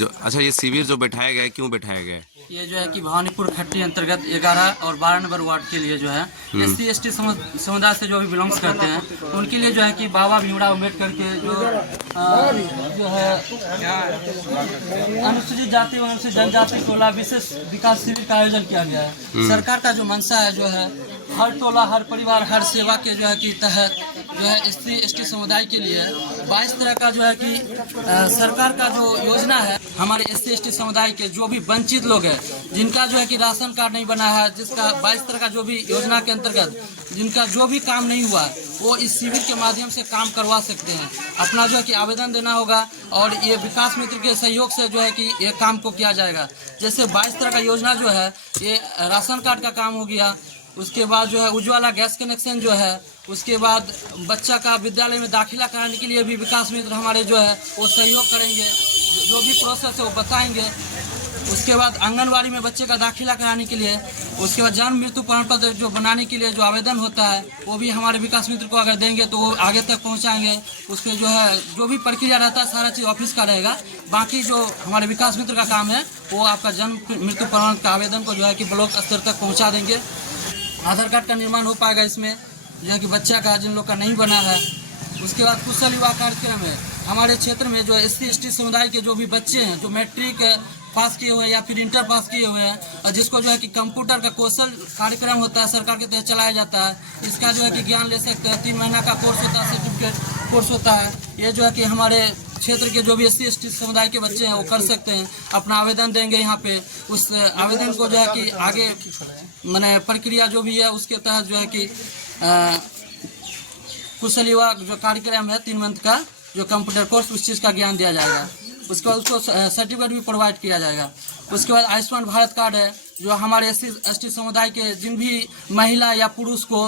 अच्छा, ये शिविर जो बैठाया गया है, क्यों बैठाया गया है? ये जो है कि भवानीपुर खट्टी अंतर्गत 11 और 12 नंबर वार्ड के लिए जो है SC/ST समुदाय से जो भी बिलोंग्स करते हैं उनके लिए जो है कि बाबा भीमराव अम्बेडकर के जो है अनुसूचित जाति एवं अनुसूचित जनजाति टोला विशेष विकास शिविर का आयोजन किया गया है। सरकार का जो मंशा है जो है हर टोला, हर परिवार, हर सेवा के जो है कि तहत जो है SC/ST समुदाय के लिए 22 तरह का जो है कि सरकार का जो योजना है हमारे SC/ST समुदाय के जो भी वंचित लोग हैं जिनका जो है कि राशन कार्ड नहीं बना है, जिसका 22 तरह का जो भी योजना के अंतर्गत जिनका जो भी काम नहीं हुआ है वो इस शिविर के माध्यम से काम करवा सकते हैं। अपना जो है कि आवेदन देना होगा और ये विकास मित्र के सहयोग से जो है कि ये काम को किया जाएगा। जैसे 22 तरह का योजना जो है ये राशन कार्ड का काम हो गया, उसके बाद जो है उज्ज्वला गैस कनेक्शन जो है, उसके बाद बच्चा का विद्यालय में दाखिला कराने के लिए भी विकास मित्र हमारे जो है वो सहयोग करेंगे, जो भी प्रोसेस है वो बताएंगे। उसके बाद आंगनवाड़ी में बच्चे का दाखिला कराने के लिए, उसके बाद जन्म मृत्यु प्रमाण पत्र जो बनाने के लिए जो आवेदन होता है वो भी हमारे विकास मित्र को अगर देंगे तो वो आगे तक पहुंचाएंगे। उसके जो है जो भी प्रक्रिया रहता है सारा चीज़ ऑफिस का रहेगा। बाकी जो हमारे विकास मित्र का काम है वो आपका जन्म मृत्यु प्रमाण का आवेदन को जो है कि ब्लॉक स्तर तक पहुँचा देंगे। आधार कार्ड का निर्माण हो पाएगा इसमें जो है कि बच्चा का जिन लोग का नहीं बना है। उसके बाद कुशल युवा कार्यक्रम है हमारे क्षेत्र में जो SC/ST समुदाय के जो भी बच्चे हैं जो मैट्रिक पास किए हुए हैं या फिर इंटर पास किए हुए हैं और जिसको जो है कि कंप्यूटर का कौशल कार्यक्रम होता है सरकार के तहत चलाया जाता है, इसका जो है कि ज्ञान ले सकते हैं। 3 महीना का कोर्स होता है, सर्टिफिकेट कोर्स होता है। ये जो है कि हमारे क्षेत्र के जो भी SC/ST समुदाय के बच्चे हैं वो कर सकते हैं, अपना आवेदन देंगे यहाँ पे। उस आवेदन को जो है कि आगे मैंने प्रक्रिया जो भी है उसके तहत जो है कि कुशल युवा जो कार्यक्रम है 3 मंथ का जो कंप्यूटर कोर्स उस चीज़ का ज्ञान दिया जाएगा। उसके बाद उसको सर्टिफिकेट भी प्रोवाइड किया जाएगा। उसके बाद आयुष्मान भारत कार्ड है जो हमारे SC/ST समुदाय के जिन भी महिला या पुरुष को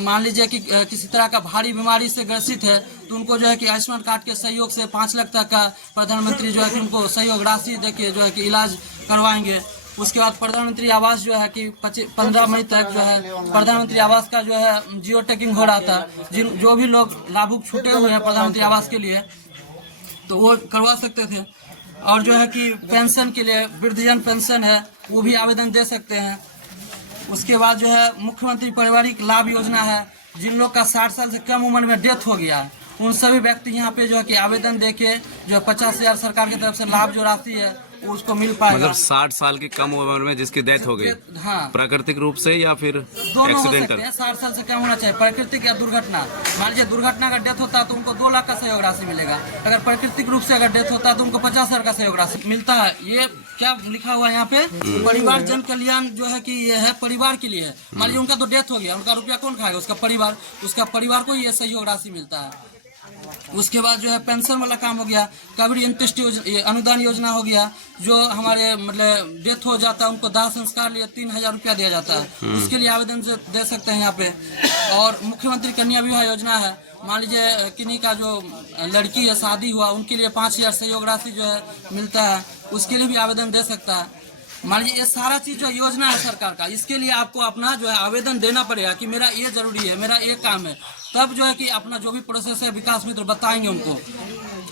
मान लीजिए कि किसी तरह का भारी बीमारी से ग्रसित है तो उनको जो है कि आयुष्मान कार्ड के सहयोग से 5 लाख तक का प्रधानमंत्री जो है कि उनको सहयोग राशि देके जो है कि इलाज करवाएंगे। उसके बाद प्रधानमंत्री आवास जो है कि 15 मई तक जो है प्रधानमंत्री आवास का जो है जियो टैगिंग हो रहा था। जो भी लोग लाभुक छूटे हुए हैं प्रधानमंत्री आवास के लिए तो वो करवा सकते थे। और जो है कि पेंशन के लिए वृद्धजन पेंशन है वो भी आवेदन दे सकते हैं। उसके बाद जो है मुख्यमंत्री पारिवारिक लाभ योजना है, जिन लोग का 60 साल से कम उम्र में डेथ हो गया है उन सभी व्यक्ति यहाँ पे जो है कि आवेदन देके जो 50,000 सरकार की तरफ से लाभ जो राशि है उसको मिल पाएगा। मतलब 60 साल की कम उम्र में जिसकी डेथ हो गई, हाँ, प्राकृतिक रूप से या फिर दोनों हो सकते हैं। 60 साल से कम होना चाहिए, प्राकृतिक या दुर्घटना। मान लीजिए दुर्घटना का डेथ होता है तो उनको 2 लाख का सहयोग राशि मिलेगा। अगर प्राकृतिक रूप से अगर डेथ होता है तो उनको 50,000 का सहयोग राशि मिलता है। ये क्या लिखा हुआ है यहाँ पे, परिवार जन कल्याण जो है कि ये है परिवार के लिए है। मान लीजिए उनका तो डेथ हो गया, उनका रुपया कौन खाएगा? उसका परिवार को ये सहयोग राशि मिलता है। उसके बाद जो है पेंशन वाला काम हो गया, कबरी अंत्येष्टि अनुदान योजना हो गया, जो हमारे मतलब डेथ हो जाता है उनको दाह संस्कार लिए 3,000 रुपया दिया जाता है, उसके लिए आवेदन दे सकते हैं यहाँ पे। और मुख्यमंत्री कन्या विवाह योजना है, मान लीजिए किन्हीं का जो लड़की है शादी हुआ उनके लिए 5,000 सहयोग राशि जो है मिलता है, उसके लिए भी आवेदन दे सकता है। मान लीजिए ये सारा चीज जो योजना है सरकार का, इसके लिए आपको अपना जो है आवेदन देना पड़ेगा कि मेरा ये जरूरी है, मेरा ये काम है, तब जो है कि अपना जो भी प्रोसेस है विकास मित्र बताएंगे उनको।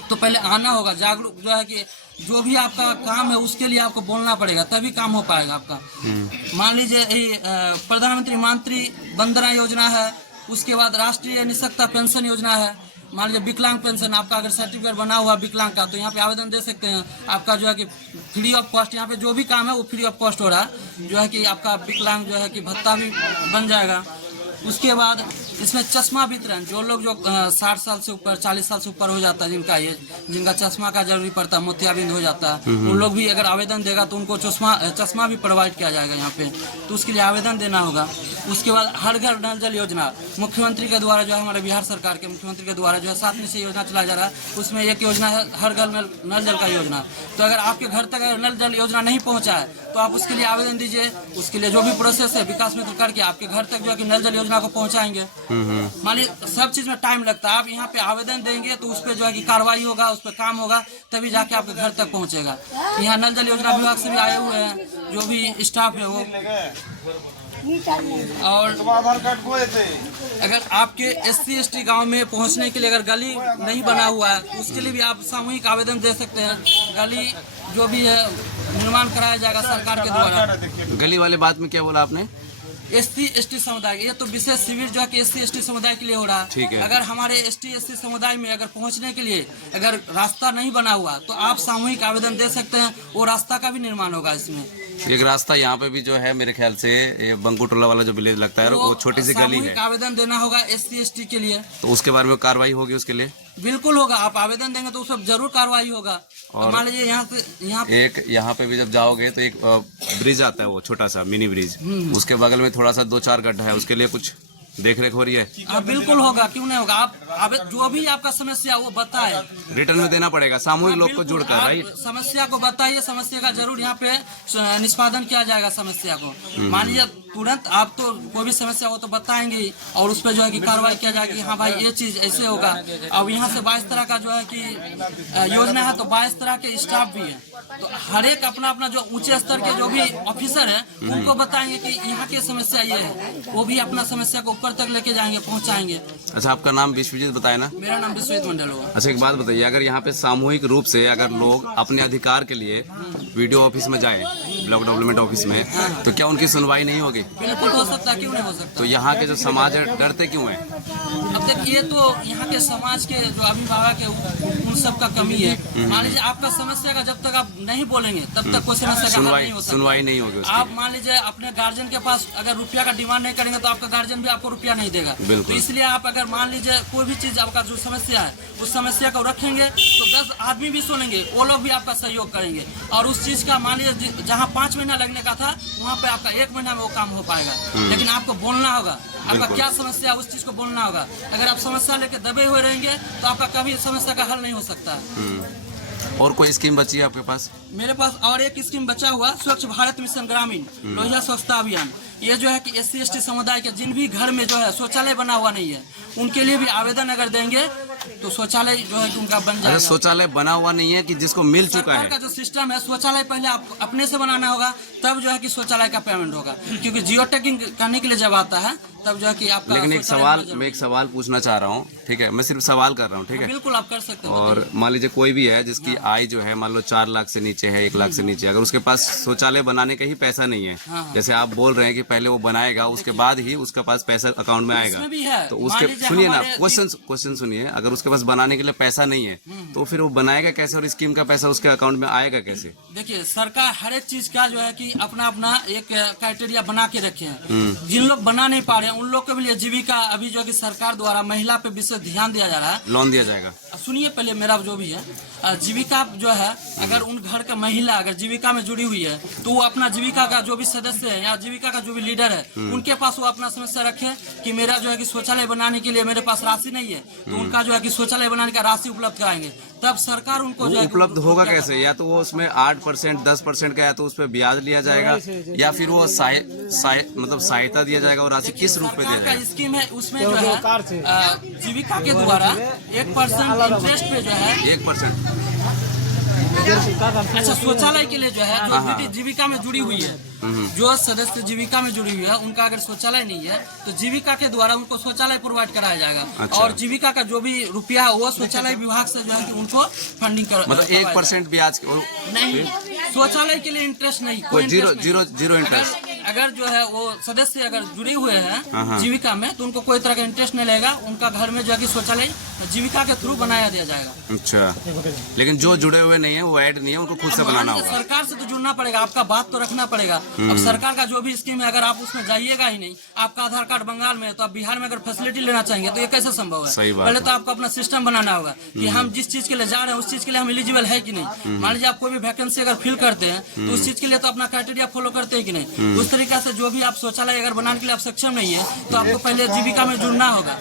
तो पहले आना होगा, जागरूक जो है कि जो भी आपका काम है उसके लिए आपको बोलना पड़ेगा तभी काम हो पाएगा आपका। मान लीजिए प्रधानमंत्री मातृ वंदना योजना है, उसके बाद राष्ट्रीय निःशक्तता पेंशन योजना है। मान लीजिए विकलांग पेंशन, आपका अगर सर्टिफिकेट बना हुआ विकलांग का तो यहाँ पे आवेदन दे सकते हैं। आपका जो है कि फ्री ऑफ कॉस्ट यहाँ पे जो भी काम है वो फ्री ऑफ कॉस्ट हो रहा है, जो है कि आपका विकलांग जो है कि भत्ता भी बन जाएगा। उसके बाद इसमें चश्मा वितरण, जो लोग जो 60 साल से ऊपर 40 साल से ऊपर हो जाता है जिनका चश्मा का जरूरी पड़ता है, मोतियाबिंद हो जाता है, उन लोग भी अगर आवेदन देगा तो उनको चश्मा भी प्रोवाइड किया जाएगा यहाँ पे, तो उसके लिए आवेदन देना होगा। उसके बाद हर घर नल जल योजना मुख्यमंत्री के द्वारा जो है हमारे बिहार सरकार के मुख्यमंत्री के द्वारा जो है 7 निश्चय योजना चलाया जा रहा है, उसमें एक योजना है हर घर नल जल का योजना। तो अगर आपके घर तक अगर नल जल योजना नहीं पहुँचा है तो आप उसके लिए आवेदन दीजिए, उसके लिए जो भी प्रोसेस है विकास मित्र करके आपके घर तक जो है कि नल जल योजना को पहुँचाएंगे। मान लीजिए सब चीज में टाइम लगता है, आप यहाँ पे आवेदन देंगे तो उस पर जो है कि कार्रवाई होगा, उस पर काम होगा, तभी जाके आपके घर तक पहुँचेगा। यहाँ नल जल योजना विभाग से भी आए हुए हैं जो भी स्टाफ है वो। और अगर आपके SC/ST गांव में पहुंचने के लिए अगर गली नहीं बना हुआ है तो उसके लिए भी आप सामूहिक आवेदन दे सकते हैं। गली जो भी है निर्माण कराया जाएगा सरकार के द्वारा। गली वाले बात में क्या बोला आपने? SC/ST समुदाय, ये तो विशेष शिविर जो है कि SC/ST समुदाय के लिए हो रहा ठीक है। अगर हमारे ST/SC समुदाय में अगर पहुंचने के लिए अगर रास्ता नहीं बना हुआ तो आप सामूहिक आवेदन दे सकते हैं, वो रास्ता का भी निर्माण होगा इसमें। एक रास्ता यहाँ पे भी जो है मेरे ख्याल से ये बंकुटोला वाला जो विलेज लगता है वो छोटी सी गली है, सामूहिक आवेदन देना होगा SC/ST के लिए। तो उसके बारे में कार्रवाई होगी उसके लिए? बिल्कुल होगा, आप आवेदन देंगे तो उस पर जरूर कार्रवाई होगा। और मान लीजिए यहाँ एक यहाँ पे भी जब जाओगे तो एक ब्रिज आता है, वो छोटा सा मिनी ब्रिज, उसके बगल में थोड़ा सा 2-4 गड्ढा है, उसके लिए कुछ देख रेख हो रही है? बिल्कुल होगा, क्यों नहीं होगा। आप जो भी आपका समस्या वो बताए, रिटर्न में देना पड़ेगा सामूहिक लोग को जोड़कर, आप राइट? समस्या को बताइए, समस्या का जरूर यहाँ पे निष्पादन किया जाएगा समस्या को। मान लीजिए तुरंत आप तो कोई भी समस्या हो तो बताएंगे ही, और उस पर जो है कि कार्रवाई किया जाएगा कि हाँ भाई ये चीज ऐसे होगा। अब यहाँ से 22 तरह का जो है कि योजना है, तो 22 तरह के स्टाफ भी है, तो हर एक अपना अपना जो ऊंचे स्तर के जो भी ऑफिसर है उनको बताएंगे कि यहाँ की समस्या ये है, वो भी अपना समस्या को ऊपर तक लेके जाएंगे, पहुँचाएंगे। अच्छा, आपका नाम विश्वजीत बताया ना? मेरा नाम विश्वजीत मंडल होगा। अच्छा, एक बात बताइए, अगर यहाँ पे सामूहिक रूप से अगर लोग अपने अधिकार के लिए वीडियो ऑफिस में जाए, ब्लॉक डेवलपमेंट ऑफिस में, तो क्या उनकी सुनवाई नहीं होगी? बिल्कुल हो सकता है, क्यों नहीं हो सकता। तो यहाँ के जो समाज है डरते क्यों है? अब तक ये तो यहाँ के समाज के जो अभिभावक है उन सब का कमी है। मान लीजिए आपका समस्या का जब तक आप नहीं बोलेंगे तब तक कोई समस्या का हल नहीं हो सकता। सुनवाई नहीं होगी उसकी। आप मान लीजिए अपने गार्जियन के पास अगर रुपया का डिमांड नहीं करेंगे तो आपका गार्जियन भी आपको रुपया नहीं देगा। तो इसलिए आप अगर मान लीजिए कोई भी चीज आपका जो समस्या है उस समस्या को रखेंगे तो 10 आदमी भी सुनेंगे, वो लोग भी आपका सहयोग करेंगे, और उस चीज का मान लीजिए जहाँ 5 महीना लगने का था वहाँ पे आपका 1 महीना में वो काम हो पाएगा। लेकिन आपको बोलना होगा, आपका क्या समस्या है उस चीज को बोलना होगा। अगर आप समस्या लेके दबे हुए रहेंगे तो आपका कभी समस्या का हल नहीं हो सकता। और कोई स्कीम बची है आपके पास? मेरे पास और एक स्कीम बचा हुआ, स्वच्छ भारत मिशन ग्रामीण लोहिया स्वच्छता अभियान। ये जो है कि SC/ST समुदाय के जिन भी घर में जो है शौचालय बना हुआ नहीं है उनके लिए भी आवेदन अगर देंगे तो शौचालय जो है कि उनका बन जाएगा। शौचालय बना हुआ नहीं है कि जिसको मिल चुका है? सरकार का जो सिस्टम है, शौचालय पहले आप अपने से बनाना होगा, तब जो है कि शौचालय का पेमेंट होगा, क्योंकि जियो टैगिंग करने के लिए जब आता है तब जो है कि आपका। लेकिन मैं एक सवाल पूछना चाह रहा हूँ, ठीक है? मैं सिर्फ सवाल कर रहा हूँ, ठीक है? बिल्कुल आप कर सकते हो। और मान लीजिए कोई भी है जिसकी आय जो है मान लो 4 लाख से नीचे है, 1 लाख से नीचे, अगर उसके पास शौचालय बनाने का ही पैसा नहीं है, जैसे आप बोल रहे हैं कि पहले वो बनाएगा उसके बाद ही उसके पास पैसा अकाउंट में आएगा, तो उसके सुनिए ना, क्वेश्चन सुनिए, अगर उसके पास बनाने के लिए पैसा नहीं है तो फिर वो बनाएगा कैसे, और स्कीम का पैसा उसके अकाउंट में आएगा कैसे? देखिए सरकार हर एक चीज का जो है कि अपना अपना एक क्राइटेरिया बना के रखे हैं। जिन लोग बना नहीं पा रहे हैं उन लोग के लिए जीविका अभी जो है कि सरकार द्वारा महिला पे विशेष ध्यान दिया जा रहा है, लोन दिया जाएगा। सुनिए पहले मेरा जो भी है, जीविका जो है अगर उन घर का महिला अगर जीविका में जुड़ी हुई है तो वो अपना जीविका का जो भी सदस्य है या जीविका का जो भी लीडर है उनके पास वो अपना समस्या रखे कि मेरा जो है कि शौचालय बनाने के लिए मेरे पास राशि नहीं है, तो उनका जो है कि शौचालय बनाने का राशि उपलब्ध कराएंगे, तब सरकार उनको जो है उपलब्ध होगा कैसे? या तो वो उसमें 8% 10% का, या तो उस पर ब्याज लिया जाएगा, या फिर वो मतलब सहायता दिया जाएगा, और राशि किस रूप में दिया जाएगा? स्कीम है उसमें जो है जीविका के द्वारा 1% इंटरेस्ट पे जो है 1%। अच्छा, शौचालय के लिए जो है जो जीविका में जुड़ी हुई है, जो सदस्य जीविका में जुड़ी हुई है उनका अगर शौचालय नहीं है तो जीविका के द्वारा उनको शौचालय प्रोवाइड कराया जाएगा। अच्छा। और जीविका का जो भी रुपया है वो शौचालय विभाग से जो है कि उनको फंडिंग कर, मतलब 1% ब्याज नहीं, शौचालय के लिए इंटरेस्ट नहीं, कोई जीरो इंटरेस्ट। अगर जो है वो सदस्य अगर जुड़े हुए हैं जीविका में तो उनको कोई तरह का इंटरेस्ट नहीं लगेगा, उनका घर में जो है कि शौचालय जीविका के थ्रू बनाया दिया जाएगा। अच्छा, लेकिन जो जुड़े हुए नहीं है वो ऐड नहीं है, उनको खुद से बनाना होगा। सरकार से तो जुड़ना पड़ेगा, आपका बात तो रखना पड़ेगा। अब सरकार का जो भी स्कीम है अगर आप उसमें जाइएगा ही नहीं, आपका आधार कार्ड बंगाल में है तो आप बिहार में अगर फैसिलिटी लेना चाहेंगे तो ये कैसे संभव है? पहले तो आपको अपना सिस्टम बनाना होगा कि हम जिस चीज के लिए जा रहे हैं उस चीज के लिए हम एलिजिबल है कि नहीं। मान लीजिए आप कोई भी वैकेंसी अगर फिल करते हैं तो उस चीज के लिए तो अपना क्राइटेरिया फॉलो करते हैं कि नहीं। उस तरीके से जो भी आप शौचालय अगर बनाने के लिए आप सक्षम नहीं है तो आपको पहले जीविका में जुड़ना होगा।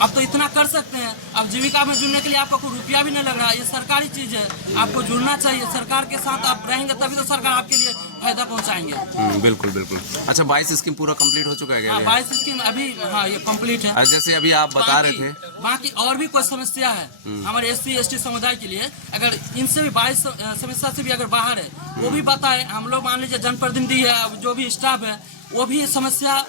अब तो इतना कर सकते हैं, अब जीविका में जुड़ने के लिए आपको कोई रुपया भी नहीं लग रहा, ये सरकारी चीज है, आपको जुड़ना चाहिए। सरकार के साथ आप रहेंगे तभी तो सरकार आपके लिए फायदा पहुंचाएंगे। बिल्कुल बिल्कुल। अच्छा, 22 स्कीम पूरा कंप्लीट हो चुका है क्या? 22 स्कीम अभी ये कंप्लीट है। जैसे अभी आप बता रहे थे, बाकी और भी कोई समस्या है हमारे SC/ST समुदाय के लिए, अगर इनसे भी 22 समस्या से भी अगर बाहर है वो भी बताए। हम लोग मान लीजिए जनप्रतिनिधि है, जो भी स्टाफ है वो भी समस्या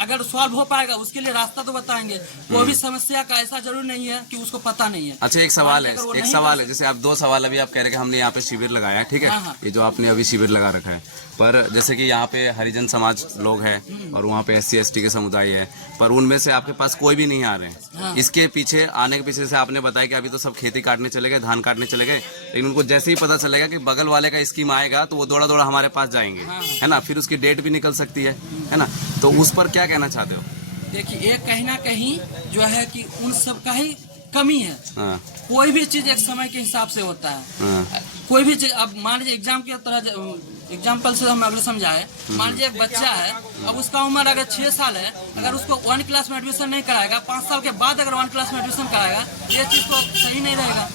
अगर सॉल्व हो पाएगा उसके लिए रास्ता तो बताएंगे। कोई भी समस्या का ऐसा जरूर नहीं है कि उसको पता नहीं है। अच्छा, एक सवाल है, जैसे आप 2 सवाल अभी आप कह रहे हैं कि हमने यहाँ पे शिविर लगाया है, ठीक है। हाँ। ये जो आपने अभी शिविर लगा रखा है, पर जैसे कि यहाँ पे हरिजन समाज लोग हैं और वहाँ पे SC ST के समुदाय है, पर उनमें से आपके पास कोई भी नहीं आ रहे हैं। हाँ। इसके पीछे आने के पीछे से आपने बताया कि अभी तो सब खेती काटने चले गए, धान काटने चले गए, लेकिन उनको जैसे ही पता चलेगा कि बगल वाले का स्कीम आएगा तो वो दौड़ा दौड़ा हमारे पास जाएंगे, है ना। फिर उसकी डेट भी निकल सकती है ना। तो उस पर क्या कहना चाहते हो? देखिए, ये कहीं ना कहीं जो है कि उन सब का ही कमी है। हाँ। कोई भी चीज एक समय के हिसाब से होता है। हाँ। कोई भी चीज, अब मान लीजिए एग्जाम्पल से हम अगले समझाए, मान लीजिए एक बच्चा है, अब उसका उम्र अगर 6 साल है, अगर उसको 1 क्लास में एडमिशन नहीं कराएगा, 5 साल के बाद अगर 1 क्लास में एडमिशन कराएगा, ये चीज तो सही नहीं रहेगा।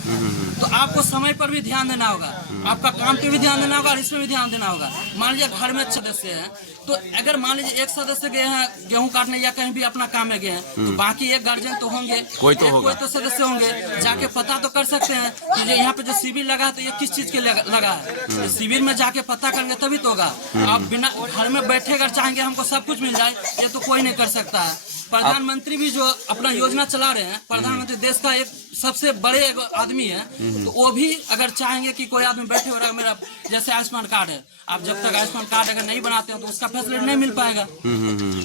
तो आपको समय पर भी ध्यान देना होगा, आपका काम पे भी ध्यान देना होगा और इसमें भी ध्यान देना होगा। मान लीजिए घर में सदस्य हैं, तो अगर मान लीजिए एक सदस्य गए हैं गेहूं काटने या कहीं भी अपना काम में गए हैं, तो बाकी एक गार्जियन तो होंगे, कोई तो सदस्य होंगे, जाके पता तो कर सकते हैं कि जो यहाँ पे जो शिविर लगा है तो ये किस चीज के लगा है। तो शिविर में जाके पता करेंगे तभी तो होगा। आप बिना घर में बैठे अगर चाहेंगे हमको सब कुछ मिल जाए, ये तो कोई नहीं कर सकता है। प्रधानमंत्री भी जो अपना योजना चला रहे हैं, प्रधानमंत्री देश का एक सबसे बड़े आदमी है, तो वो भी अगर चाहेंगे कि कोई आदमी बैठे हो रहा है, मेरा जैसे आयुष्मान कार्ड है, आप जब तक आयुष्मान कार्ड अगर नहीं बनाते हो तो उसका फैसिलिटी नहीं मिल पाएगा।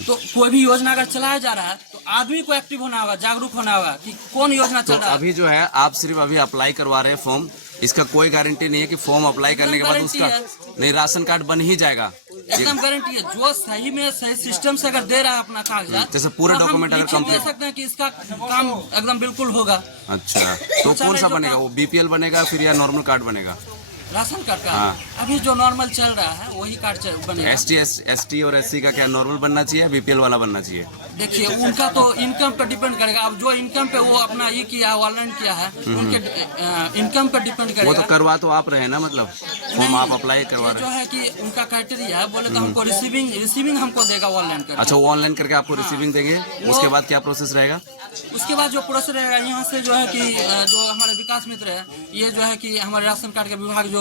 तो कोई भी योजना अगर चलाया जा रहा है तो आदमी को एक्टिव होना होगा, जागरूक होना होगा कि कौन योजना चल रहा है। अभी जो है आप सिर्फ अभी अप्लाई करवा रहे हैं फॉर्म, इसका कोई गारंटी नहीं है कि फॉर्म अप्लाई करने के बाद उसका नहीं राशन कार्ड बन ही जाएगा। एकदम गारंटी है, जो सही में सही सिस्टम से अगर दे रहा है अपना कागजात, जैसे पूरे डॉक्यूमेंट अगर कंप्लीट दे सकते हैं कि इसका काम एकदम बिल्कुल होगा। अच्छा, तो कौन सा बनेगा, वो BPL बनेगा फिर या नॉर्मल कार्ड बनेगा? राशन कार्ड का हाँ। अभी जो नॉर्मल चल रहा है वही कार्ड बनेगा। ST और SC का क्या नॉर्मल बनना चाहिए, BPL वाला बनना चाहिए? देखिए, उनका तो इनकम पर डिपेंड करेगा। अब जो इनकम पे वो अपना ये किया ऑनलाइन किया है, उनके इनकम पर डिपेंड करेगा। वो तो करवा तो आप रहे ना, मतलब फॉर्म आप अप्लाई करवा रहे जो है कि उनका क्राइटेरिया है, बोले तो हमको रिसीविंग हमको देगा ऑनलाइन करके। अच्छा, वो ऑनलाइन करके आपको रिसीविंग देंगे, उसके बाद क्या प्रोसेस रहेगा? उसके बाद जो प्रोसेस रहेगा यहाँ से जो है कि जो हमारे विकास मित्र है, ये जो है कि हमारे राशन कार्ड का विभाग जो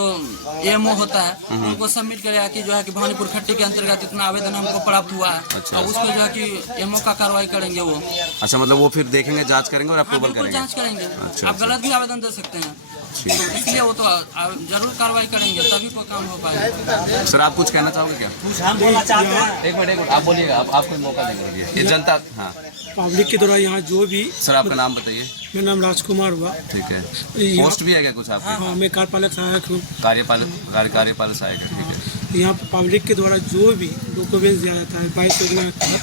AMO होता है, उनको सबमिट करेगा कि जो है कि भवानीपुर खट्टी के अंतर्गत इतना आवेदन हमको प्राप्त हुआ है। अच्छा। और उसको जो है कि AMO का कार्रवाई करेंगे वो। अच्छा, मतलब वो फिर देखेंगे, जांच करेंगे और अप्रूवल बिल्कुल करेंगे। जांच करेंगे। अच्छा, आप गलत भी आवेदन दे सकते हैं, ठीक तो है। इसलिए वो तो जरूर कार्रवाई करेंगे, तभी कोई काम हो पाएगा। सर, आप कुछ कहना चाहोगे क्या? एक मिनट आप बोलिएगा, आपको मौका देंगे। ये जनता, हाँ, पब्लिक के द्वारा यहाँ जो भी। सर, आपका नाम बताइए। मेरा नाम राजकुमार हुआ। ठीक है, पोस्ट भी है क्या कुछ आपका? हाँ, मैं कार्यपालक सहायक हूँ। कार्यपालक सहायक है, ठीक है। यहाँ पर पब्लिक के द्वारा जो भी डॉक्यूमेंट्स दिया जाता है 22 योजना के तहत,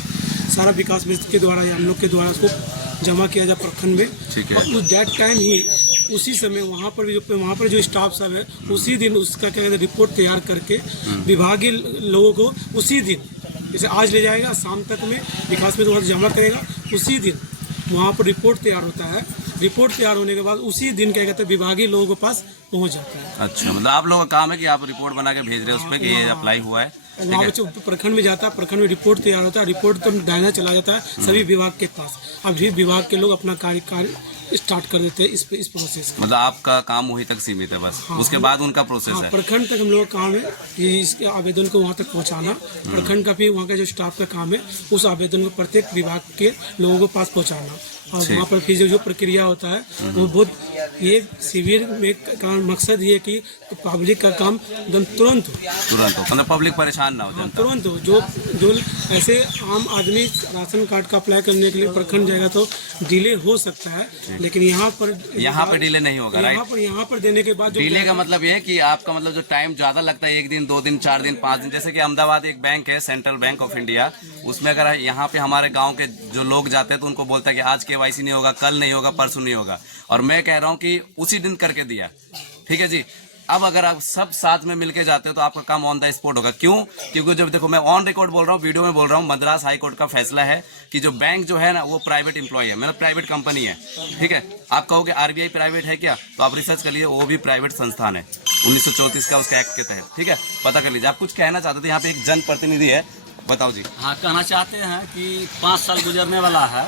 सारा विकास मित्र के द्वारा या हम लोग के द्वारा उसको जमा किया जाए प्रखंड में। ठीक है। और उस डेट टाइम ही उसी समय वहाँ पर जो स्टाफ सब है, उसी दिन उसका क्या कहते हैं रिपोर्ट तैयार करके विभागीय लोगों को उसी दिन, जैसे आज ले जाएगा, शाम तक में विकास मित्र द्वारा जमा करेगा, उसी दिन वहाँ पर रिपोर्ट तैयार होता है। रिपोर्ट तैयार होने के बाद उसी दिन क्या कहते हैं विभागीय लोगों के पास पहुँच जाता है। अच्छा, मतलब आप लोगों का काम है कि आप रिपोर्ट बना के भेज रहे हैं उसमें कि ये अप्लाई हुआ है। वहाँ पे प्रखंड में जाता है, प्रखंड में रिपोर्ट तैयार होता है, रिपोर्ट तो डायना चला जाता है सभी विभाग के पास। अब भी विभाग के लोग अपना कार्य स्टार्ट कर देते हैं इस प्रोसेस का। मतलब आपका काम वहीं तक सीमित है बस? हाँ, उसके बाद उनका प्रोसेस है। प्रखंड तक हम लोग का काम है कि इसके आवेदन को वहाँ तक पहुँचाना। प्रखंड का भी वहाँ का जो स्टाफ का काम है उस आवेदन को प्रत्येक विभाग के लोगों के पास पहुँचाना। और वहाँ पर फिर जो प्रक्रिया होता है वो बहुत, ये शिविर में का मकसद ये है कि पब्लिक का काम एकदम तुरंत हो, मतलब पब्लिक परेशान ना हो, जनता तुरंत हो। जो ऐसे आम आदमी राशन कार्ड का अप्लाई करने के लिए प्रखंड जाएगा तो डिले हो सकता है, लेकिन यहाँ पर डिले नहीं होगा। यहाँ पर देने के बाद डिले का मतलब ये है कि आपका मतलब जो टाइम ज्यादा लगता है, 1 दिन 2 दिन 4 दिन 5 दिन, जैसे कि अहमदाबाद एक बैंक है, सेंट्रल बैंक ऑफ इंडिया, उसमें अगर यहाँ पे हमारे गाँव के जो लोग जाते हैं तो उनको बोलता है कि आज KYC नहीं होगा, कल नहीं होगा, परसों नहीं होगा, और मैं कह रहा हूँ कि उसी दिन करके दिया। ठीक है जी। अब अगर आप सब साथ में मिलके जाते हो तो आपका काम ऑन द स्पॉट होगा। क्यों? क्योंकि जब देखो, मैं ऑन रिकॉर्ड बोल रहा हूँ, वीडियो में बोल रहा हूँ, मद्रास हाई कोर्ट का फैसला है कि जो बैंक जो है ना वो प्राइवेट एम्प्लॉय है, मतलब प्राइवेट कंपनी है। ठीक है, आप कहोगे RBI प्राइवेट है क्या, तो आप रिसर्च कर लीजिए, वो भी प्राइवेट संस्थान है, 1934 का उसका एक्ट के तहत। ठीक है, पता कर लीजिए। आप कुछ कहना चाहते थे, यहाँ पे एक जनप्रतिनिधि है, बताओ जी। हाँ, कहना चाहते हैं कि 5 साल गुजरने वाला है,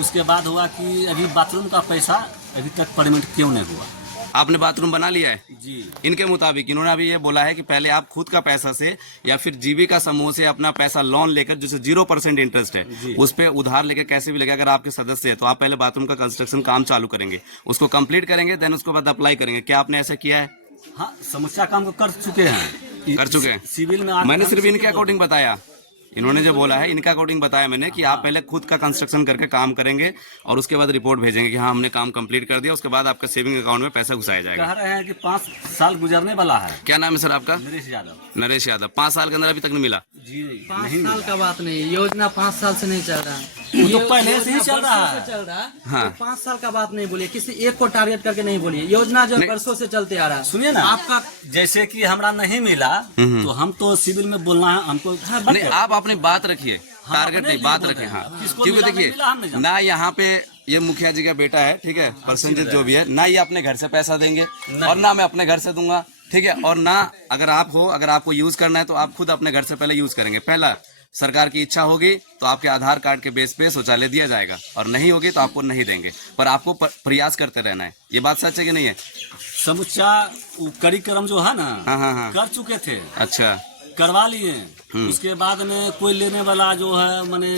उसके बाद हुआ कि अभी बाथरूम का पैसा अभी तक पेमेंट क्यों नहीं हुआ। आपने बाथरूम बना लिया है? जी। इनके मुताबिक इन्होंने अभी ये बोला है कि पहले आप खुद का पैसा से या फिर जीविका समूह से अपना पैसा लोन लेकर, जिसे 0% इंटरेस्ट है, उस पे उधार लेकर कैसे भी लेकर, अगर आपके सदस्य है तो आप पहले बाथरूम का कंस्ट्रक्शन काम चालू करेंगे, उसको कंप्लीट करेंगे, देन उसके बाद अप्लाई करेंगे। क्या आपने ऐसा किया है? हाँ, समस्या काम को कर चुके हैं। कर चुके हैं। सिविल में मैंने सिर्फ इनके अकॉर्डिंग बताया, इन्होंने जो बोला है इनका अकॉर्डिंग बताया मैंने कि आप पहले खुद का कंस्ट्रक्शन करके काम करेंगे और उसके बाद रिपोर्ट भेजेंगे कि हाँ हमने काम कंप्लीट कर दिया, उसके बाद आपका सेविंग अकाउंट में पैसा घुसाया जाएगा। कह रहे हैं कि 5 साल गुजरने वाला है। क्या नाम है सर आपका? नरेश यादव। नरेश यादव। 5 साल के अंदर अभी तक नहीं मिला? जी। 5 साल का बात नहीं, योजना 5 साल से नहीं चल रहा है, वो तो पहले से ही चल रहा है। चल रहा है। हाँ। 5 साल का बात नहीं बोलिए, किसी एक को टारगेट करके नहीं बोलिए। योजना जो वर्षों से चलते आ रहा है। सुनिए ना, आपका जैसे कि हमरा नहीं मिला तो हम तो सिविल में बोलना है हमको। नहीं, आप अपनी बात रखिए, टारगेट नहीं, बात रखें। हाँ, क्योंकि देखिए ना यहाँ पे ये मुखिया जी का बेटा है, ठीक है, प्रसन्नजीत जो भी है ना, ये अपने घर से पैसा देंगे और ना मैं अपने घर से दूंगा, ठीक है। और ना अगर आपको यूज करना है तो आप खुद अपने घर से पहले यूज करेंगे। पहला सरकार की इच्छा होगी तो आपके आधार कार्ड के बेस पे शौचालय दिया जाएगा, और नहीं होगी तो आपको नहीं देंगे, पर आपको प्रयास करते रहना है। ये बात सच है कि नहीं है? समुच्चा कार्यक्रम जो है ना, हाँ। कर चुके थे। अच्छा, करवा लिए। उसके बाद में कोई लेने वाला जो है माने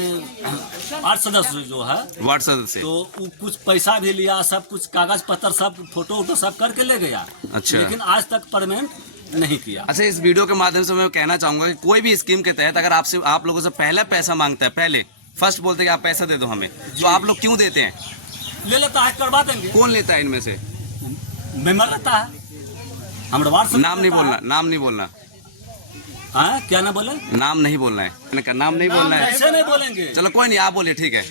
8 सदस्य जो है वार्ड सदस्य, तो वो कुछ पैसा भी लिया, सब कुछ कागज पत्र सब फोटो वोटो सब करके ले गया। अच्छा। लेकिन आज तक पेमेंट नहीं किया। अच्छा, इस वीडियो के माध्यम से मैं कहना चाहूंगा कि कोई भी स्कीम के तहत अगर आप लोगों से पहले पैसा मांगता है, पहले फर्स्ट बोलते हैं कि आप पैसा दे दो हमें, तो आप लोग क्यों देते हैं? ले लेता है, करवा देंगे। कौन लेता है इनमें से? मेंबर रहता है हमारे वार्ड से। नाम नहीं बोलना, नाम नहीं बोलना। हाँ, क्या ना बोले? नाम नहीं बोलना है, मैंने कहा नाम नहीं बोलना है। ऐसे नहीं बोलेंगे। चलो कोई नहीं, आप बोलिए, ठीक है,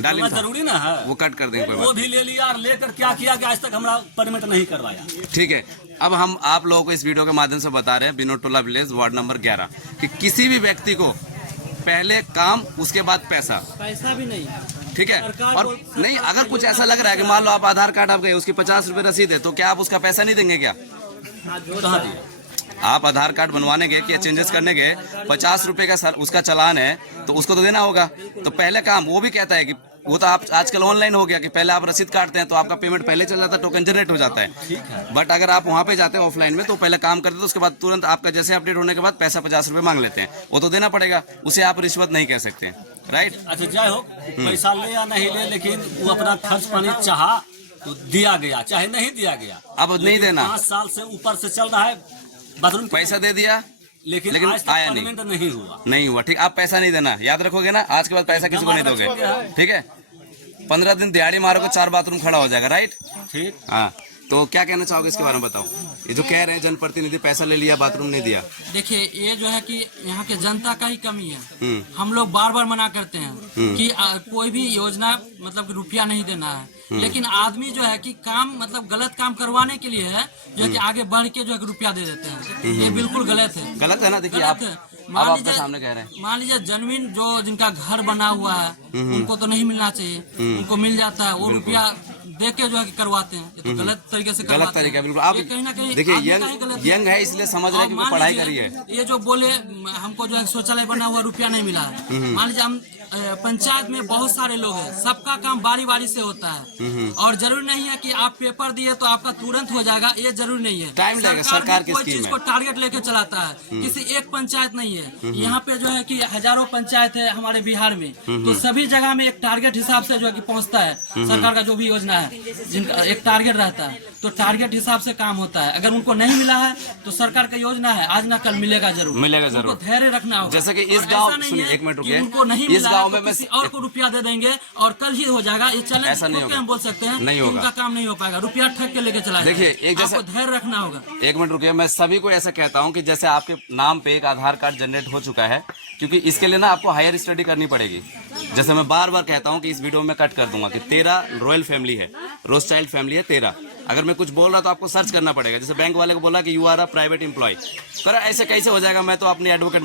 डालिंग जरूरी ना है, वो कट कर देंगे, कोई वो बात भी ले लिया और लेकर क्या किया कि आज तक हमारा पेमेंट नहीं करवाया। ठीक है। अब हम आप लोगों को इस वीडियो के माध्यम से बता रहे हैं, बिनोद टोला विलेज वार्ड नंबर 11, कि किसी भी व्यक्ति को पहले काम उसके बाद पैसा भी नहीं, ठीक है। और नहीं, अगर कुछ ऐसा लग रहा है कि मान लो आप आधार कार्ड आप गए, उसकी 50 रुपए रसीद है, तो क्या आप उसका पैसा नहीं देंगे क्या? कहाँ दिया? आप आधार कार्ड बनवाने गए या चेंजेस करने गए, 50 रुपए का उसका चालान है, तो उसको तो देना होगा। तो पहले काम वो भी कहता है कि वो तो आप आजकल ऑनलाइन हो गया कि पहले आप रसीद काटते हैं तो आपका पेमेंट पहले चल जाता है, टोकन जनरेट हो जाता है। बट अगर आप वहाँ पे जाते हैं ऑफलाइन में, तो पहले काम करते हैं, तो उसके बाद तुरंत आपका जैसे अपडेट होने के बाद पैसा 50 रुपए मांग लेते हैं, वो तो देना पड़ेगा, उसे आप रिश्वत नहीं कह सकते, राइट? अच्छा, जय हो, पैसा ले या नहीं ले, लेकिन वो अपना खर्च पानी चाहा तो दिया गया, चाहे नहीं दिया गया। अब नहीं देना, 5 साल से ऊपर से चल रहा है बाथरूम, पैसा दे दिया लेकिन आज तक आया पेमेंट नहीं हुआ। नहीं हुआ, ठीक। आप पैसा नहीं देना, याद रखोगे ना, आज के बाद पैसा किसी को नहीं दोगे, ठीक है। 15 दिन दिहाड़ी मारोगे, 4 बाथरूम खड़ा हो जाएगा, राइट? ठीक। हाँ, तो क्या कहना चाहोगे इसके बारे में, बताओ। ये जो कह रहे हैं जनप्रतिनिधि पैसा ले लिया, बाथरूम नहीं दिया। देखिए, ये जो है कि यहाँ के जनता का ही कमी है। हम लोग बार बार मना करते हैं कि कोई भी योजना मतलब रुपया नहीं देना है, लेकिन आदमी जो है कि काम मतलब गलत काम करवाने के लिए है जो है कि आगे बढ़ के जो है रुपया दे देते हैं। ये बिल्कुल गलत है। गलत है ना, देखिए आप आपके सामने कह रहे हैं। मान लीजिए जमीन जो जिनका घर बना हुआ है उनको तो नहीं मिलना चाहिए, उनको मिल जाता है, वो रुपया दे के जो है करवाते हैं। ये तो गलत तरीके से गलत तरीका, बिल्कुल। आप कहीं ना कहीं देखिए, यंग है इसलिए समझ रहे हैं कि पढ़ाई करी है। ये जो बोले हमको जो है शौचालय बना हुआ रुपया नहीं मिला है, मान लीजिए हम पंचायत में बहुत सारे लोग हैं, सबका काम बारी बारी से होता है, और जरूरी नहीं है कि आप पेपर दिए तो आपका तुरंत हो जाएगा, ये जरूरी नहीं है। टाइम लगेगा, सरकार की कोई स्कीम चीज है। को टारगेट लेके चलाता है, किसी एक पंचायत नहीं है। यहाँ पे जो है कि हजारों पंचायत है हमारे बिहार में, तो सभी जगह में एक टारगेट हिसाब से जो है कि पहुँचता है। सरकार का जो भी योजना है, जिनका एक टारगेट रहता है, तो टारगेट हिसाब से काम होता है। अगर उनको नहीं मिला है तो सरकार का योजना है, आज ना कल मिलेगा जरूर, मिलेगा जरूर। धैर्य रखना होगा। जैसे कि इस गांव, सुनिए एक मिनट रुकिए, उनको नहीं इस मिला गांव तो में मैं किसी और को रुपया दे देंगे और कल ही हो जाएगा, ये चैलेंज ऐसा नहीं होगा। हम बोल सकते हैं, नहीं होगा, उनका काम नहीं हो पाएगा, रुपया ठग के लेके चला देखिए, एक जैसा आपको धैर्य रखना होगा। एक मिनट रुकिए, मैं सभी को ऐसा कहता हूं कि जैसे आपके नाम पे एक आधार कार्ड जनरेट हो चुका है, क्योंकि इसके लिए ना आपको हायर स्टडी करनी पड़ेगी। जैसे मैं बार बार कहता हूं कि इस वीडियो में कट कर दूंगा कि 13 रॉयल फैमिली है, रोथस्चाइल्ड फैमिली है 13। अगर मैं कुछ बोल रहा तो आपको सर्च करना पड़ेगा। जैसे बैंक वाले को बोला कि you are a private employ, कर ऐसे कैसे हो जाएगा? मैं तो अपनी एडवोकेट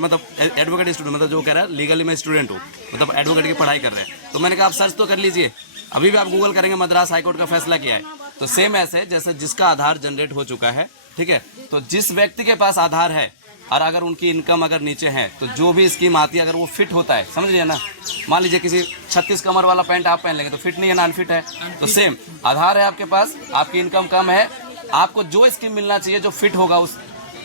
एडवोकेट स्टूडेंट, मतलब जो कह रहा है लीगली मैं स्टूडेंट हूँ, मतलब एडवोकेट की पढ़ाई कर रहे हैं। तो मैंने कहा आप सर्च तो कर लीजिए, अभी भी आप गूगल करेंगे, मद्रास हाईकोर्ट का फैसला किया है। तो सेम ऐसे जैसे जिसका आधार जनरेट हो चुका है, ठीक है, तो जिस व्यक्ति के पास आधार है और अगर उनकी इनकम अगर नीचे है, तो जो भी स्कीम आती है अगर वो फिट होता है, समझ लिया ना। मान लीजिए किसी 36 कमर वाला पैंट आप पहन लेंगे तो फिट नहीं है ना, अनफिट है। तो सेम आधार है आपके पास, आपकी इनकम कम है, आपको जो स्कीम मिलना चाहिए, जो फिट होगा उस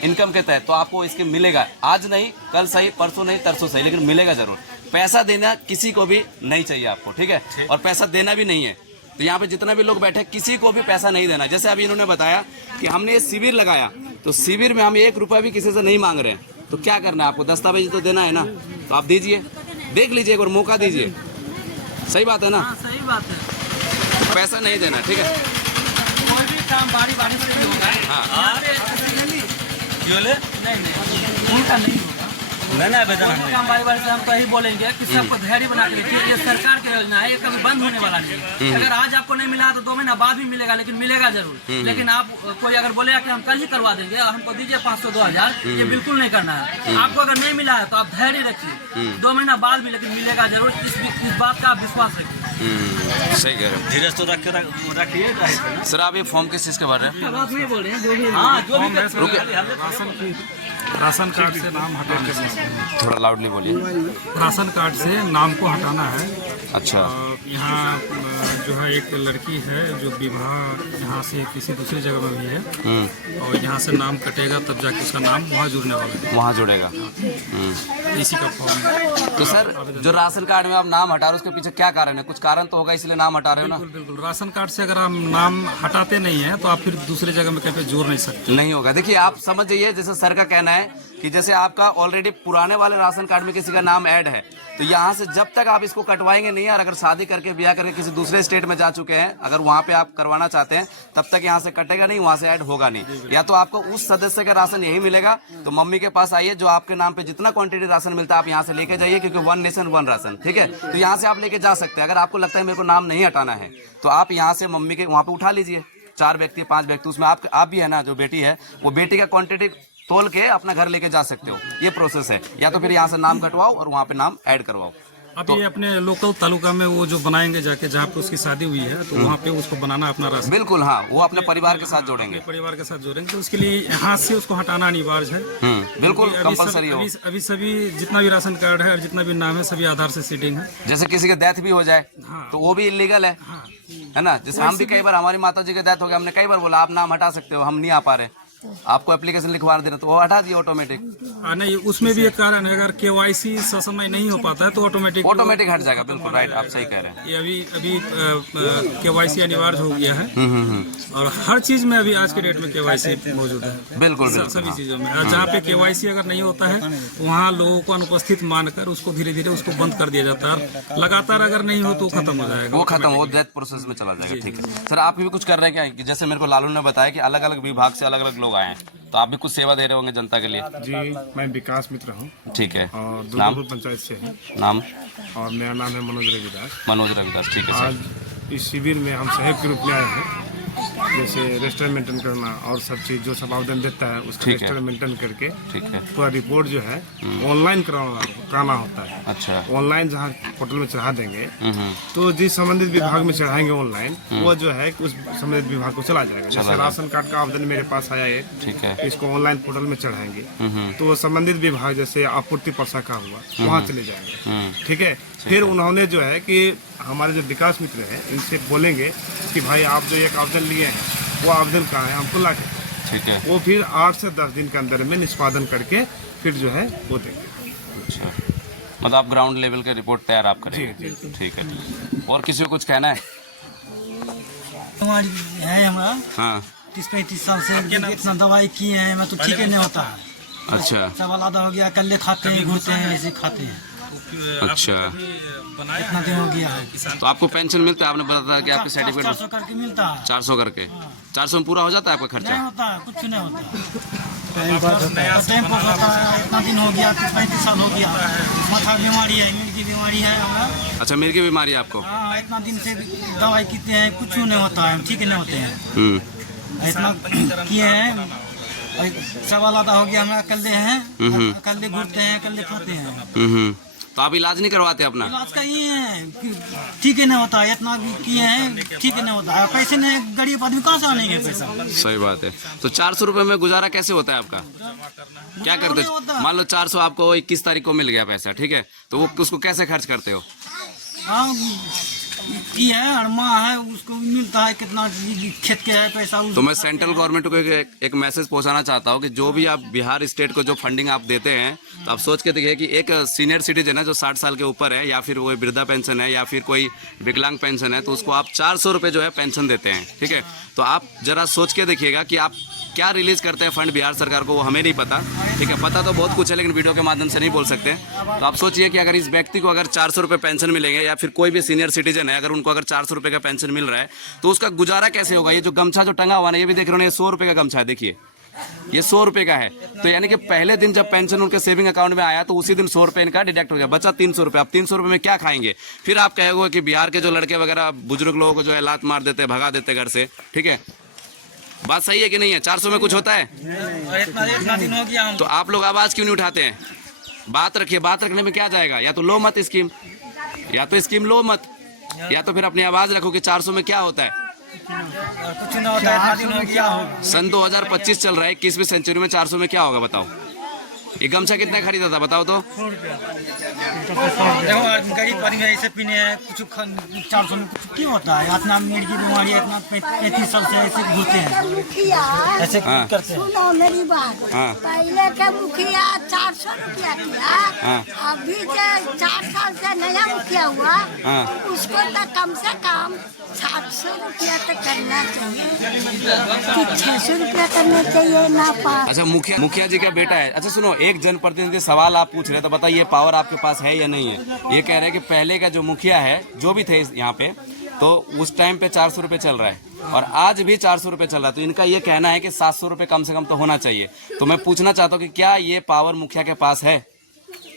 इनकम के तहत, तो आपको स्कीम मिलेगा। आज नहीं, कल सही, परसों नहीं, तरसों सही, लेकिन मिलेगा जरूर। पैसा देना किसी को भी नहीं चाहिए आपको, ठीक है, और पैसा देना भी नहीं है। तो यहाँ पे जितना भी लोग बैठे, किसी को भी पैसा नहीं देना। जैसे अभी इन्होंने बताया कि हमने ये शिविर लगाया, तो शिविर में हम 1 रुपया भी किसी से नहीं मांग रहे हैं। तो क्या करना है आपको, दस्तावेज तो देना है ना, तो आप दीजिए, देख लीजिए, एक बार मौका दीजिए। सही बात है ना? हाँ, सही बात है। पैसा नहीं देना, ठीक है। कोई भी काम बारी बारी से नहीं होगा। हाँ, नहीं, उनका नहीं होगा। कोई काम बारी बारी से हम तो यही बोलेंगे कि सबको धैर्य बना के रखिए। ये सरकार की योजना है, ये कभी बंद होने वाला नहीं है। अगर आज आपको नहीं मिला तो 2 महीना बाद भी मिलेगा, लेकिन मिलेगा जरूर। लेकिन आप कोई अगर बोलेगा कि हम कल ही करवा देंगे, हमको दीजिए 500 2000, ये बिल्कुल नहीं करना है। आपको अगर नहीं मिला है तो आप धैर्य रखिए, 2 महीना बाद भी लेकिन मिलेगा जरूर। इस बात का आप विश्वास रखिए। सही कह रहे हो। धीरज तो रखिए। सर, आप ये फॉर्म किस चीज़ के भर रहे हैं? बात नहीं बोल रहे हैं, जो भी हाँ, जो भी राशन कार्ड से नाम हटाना है। थोड़ा लाउडली बोलिए। राशन कार्ड से नाम को हटाना है। अच्छा। यहाँ जो है एक लड़की है जो विवाह यहाँ से किसी दूसरी जगह में भी है, और यहाँ से नाम कटेगा तब जाके उसका नाम वहाँ जुड़ने वाला है, वहाँ जुड़ेगा। इसी का फॉर्म। तो सर, जो राशन कार्ड में आप नाम हटा रहे हो, उसके पीछे क्या कारण है? कुछ कारण तो होगा, इसलिए नाम हटा रहे हो ना? बिल्कुल बिल्कुल। राशन कार्ड से अगर आप नाम हटाते नहीं हैं तो आप फिर दूसरी जगह में कहीं पे जोड़ नहीं सकते। नहीं होगा। देखिए, आप समझ जाइए, जैसे सर का कहना है कि जैसे आपका ऑलरेडी पुराने वाले राशन कार्ड में किसी का नाम ऐड है, तो यहाँ से जब तक आप इसको कटवाएंगे नहीं, और अगर शादी करके ब्याह करके किसी दूसरे स्टेट में जा चुके हैं, अगर वहाँ पे आप करवाना चाहते हैं, तब तक यहाँ से कटेगा नहीं, वहाँ से ऐड होगा नहीं। या तो आपको उस सदस्य का राशन यही मिलेगा, तो मम्मी के पास आइए, जो आपके नाम पे जितना क्वांटिटी राशन मिलता है आप यहाँ से लेके जाइए, क्योंकि 1 नेशन 1 राशन, ठीक है। तो यहाँ से आप लेके जा सकते हैं। अगर आपको लगता है मेरे को नाम नहीं हटाना है, तो आप यहाँ से मम्मी के वहाँ पे उठा लीजिए। 4 व्यक्ति 5 व्यक्ति, उसमें आप भी है ना, जो बेटी है, वो बेटी का क्वांटिटी तोल के अपना घर लेके जा सकते हो। ये प्रोसेस है। या तो फिर यहाँ से नाम कटवाओ और वहाँ पे नाम ऐड करवाओ। अब ये अपने लोकल तालुका में वो जो बनाएंगे जाके, जहाँ पे उसकी शादी हुई है, तो वहाँ पे उसको बनाना अपना राशन। बिल्कुल, हाँ, वो अपने परिवार के साथ जोड़ेंगे। परिवार के साथ जोड़ेंगे, तो उसके लिए यहाँ से उसको हटाना अनिवार्य है। बिल्कुल कंपलसरी हो। अभी सभी जितना भी राशन कार्ड है और जितना भी नाम है, सभी आधार से सीडिंग है। जैसे किसी के डेथ भी हो जाए तो वो भी इलीगल है ना। जैसे हम भी कई बार, हमारी माता जी के डेथ हो गया, हमने कई बार बोला आप नाम हटा सकते हो, हम नहीं आ पा रहे, आपको एप्लीकेशन लिखवा देना, तो वो हटा दिए ऑटोमेटिक। नहीं, उसमें भी एक कारण है, अगर KYC ससमय नहीं हो पाता है तो ऑटोमेटिक हट जाएगा। बिल्कुल राइट, आप सही कह रहे हैं। ये अभी KYC अनिवार्य हो गया है, और हर चीज में अभी आज के डेट में KYC मौजूद है। बिल्कुल सभी चीजों में। जहाँ पे KYC अगर नहीं होता है, वहाँ लोगों को अनुपस्थित मानकर उसको धीरे धीरे उसको बंद कर दिया जाता है। लगातार अगर नहीं हो तो खत्म हो जाएगा, वो खत्म हो, डेथ प्रोसेस में चला जाएगा। ठीक है सर, आप भी कुछ कर रहे हैं क्या? कि जैसे मेरे को लालू ने बताया कि अलग अलग विभाग से अलग अलग लोग आए हैं, तो आप भी कुछ सेवा दे रहे होंगे जनता के लिए। जी, मैं विकास मित्र हूँ। ठीक है। और नाम? दुर्गापुर पंचायत से हूँ। नाम? और मेरा नाम है मनोज रविदास। मनोज रविदास, ठीक है सर। आज इस शिविर में हम सहयोग के रूप में आए हैं, जैसे रजिस्टर मेंटेन करना और सब चीज जो सब आवेदन देता है उसका रजिस्टर मेंटेन करके ठीक है, पूरा रिपोर्ट जो है ऑनलाइन कराना होता है। अच्छा। ऑनलाइन जहाँ पोर्टल में चढ़ा देंगे, तो जिस संबंधित विभाग में चढ़ाएंगे ऑनलाइन, वो जो है उस संबंधित विभाग को चला जाएगा। जैसे राशन कार्ड का आवेदन मेरे पास आया है, ठीक है, इसको ऑनलाइन पोर्टल में चढ़ाएंगे तो संबंधित विभाग जैसे आपूर्ति पर्चा का हुआ वहाँ चले जाएंगे। ठीक है। फिर उन्होंने जो है कि हमारे जो विकास मित्र हैं इनसे बोलेंगे कि भाई आप जो एक आवेदन लिए हैं वो आवेदन कहाँ है, हमको ला के। ठीक है। वो फिर 8 से 10 दिन के अंदर में निष्पादन करके फिर जो है वो देंगे। अच्छा, मतलब आप ग्राउंड लेवल के रिपोर्ट तैयार आप करेंगे। जी। ठीक है। और किसी को कुछ कहना है? हमारी है हमारा हाँ। 30-35 साल से इतना दवाई किए हैं, मैं तो ठीक ही नहीं होता है। अच्छा। चावल आधा हो गया, कल्ले खाते हैं, घूरते हैं, ऐसे खाते हैं। अच्छा, इतना दिन हो गया है। तो आपको पेंशन मिलता है? आपने बताया था कि आपके सर्टिफिकेट 400 करके मिलता है। 400 करके? 400 में पूरा हो जाता है आपका नहीं खर्चा? होता है, कुछ नहीं होता। टाइम पास होता है। इतना दिन हो गया, 35 साल हो गया। माथा बीमारी है, मिर्गी की बीमारी है हमारा। अच्छा, मिर्गी की बीमारी है आपको? हाँ, इतना दिन से दवाई किते हैं, कुछ नहीं होता है, ठीक नहीं होते हैं। इतना किए हैं, चावल आधा हो गया, हमारा कल्ले हैं, कल्ले घूरते हैं, कल्ले खाते हैं। तो आप इलाज नहीं करवाते अपना? इलाज का ये है कि ठीक ही नहीं होता है, इतना किए हैं, ठीक ही नहीं होता है। पैसे नहीं, गरीब आदमी कहाँ से आनेंगे पैसा? सही बात है। तो 400 रुपए में गुजारा कैसे होता है आपका? क्या करते हो? मान लो 400 आपको 21 तारीख को मिल गया पैसा, ठीक है, तो वो उसको कैसे खर्च करते हो? हाँ, लड़की है और माँ है, उसको मिलता है कितना खेत के है पैसा। तो मैं सेंट्रल गवर्नमेंट को एक मैसेज पहुंचाना चाहता हूं कि जो भी आप बिहार स्टेट को जो फंडिंग आप देते हैं, तो आप सोच के देखिए कि एक सीनियर सिटीजन है जो 60 साल के ऊपर है, या फिर वो वृद्धा पेंशन है, या फिर कोई विकलांग पेंशन है, तो उसको आप 400 रुपये जो है पेंशन देते हैं। ठीक है, तो आप जरा सोच के देखिएगा कि आप क्या रिलीज करते हैं फंड बिहार सरकार को, वो हमें नहीं पता। ठीक है, पता तो बहुत कुछ है लेकिन वीडियो के माध्यम से नहीं बोल सकते। तो आप सोचिए कि अगर इस व्यक्ति को अगर 400 रुपये पेंशन मिलेंगे, या फिर कोई भी सीनियर सिटीजन है अगर उनको अगर 400 रुपये का पेंशन मिल रहा है, तो उसका गुजारा कैसे होगा। ये जो गमछा जो टंगा हुआ ना, ये भी देख रहे हो, ये 100 रुपये का गमछा है, देखिए ये 100 रुपये का है। तो यानी कि पहले दिन जब पेंशन उनके सेविंग अकाउंट में आया तो उसी दिन 100 रुपये इनका डिडक्ट हो गया, बचा 300 रुपये। अब 300 रुपये में क्या खाएंगे। फिर आप कहोगे कि बिहार के जो लड़के वगैरह बुजुर्ग लोगों को जो है लात मार देते, भगा देते घर से। ठीक है, बात सही है कि नहीं है। 400 में कुछ होता है? इतना दिन हो गया। तो आप लोग आवाज क्यों नहीं उठाते हैं? बात रखिए, बात रखने में क्या जाएगा। या तो लो मत स्कीम, या तो स्कीम लो मत, या तो फिर अपनी आवाज रखो कि 400 में क्या होता है। कुछ ना होता है, इतना दिन हो गया। सन 2025 चल रहा है, 21वीं सेंचुरी में 400 में क्या होगा बताओ। ये गमछा कितना खरीदा था बताओ तो। देखो गरीब आदमी ऐसे पीने हैं, कुछ 400 में कुछ क्यों होता है। इतना मेड की बीमारी है, इतना 35 साल से ऐसे घूरते हैं, मुखिया ऐसे करते हैं। सुनो मेरी बात, हाँ। पहले के मुखिया 400 रुपया किया, हाँ। अभी जो 4 साल से नया मुखिया हुआ, हाँ। उसको तो कम से कम 700 रुपया तक करना चाहिए कि 600 रुपया करना चाहिए ना पास। अच्छा, मुखिया जी का बेटा है। अच्छा सुनो, एक जनप्रतिनिधि सवाल आप पूछ रहे, तो बताइए पावर आपके पास है या नहीं है। ये कह रहे हैं कि पहले का जो मुखिया है, जो भी थे यहाँ पे, तो उस टाइम पे 400 रुपये चल रहा है और आज भी 400 रुपये चल रहा है। तो इनका ये कहना है कि 700 रुपये कम से कम तो होना चाहिए। तो मैं पूछना चाहता हूँ कि क्या ये पावर मुखिया के पास है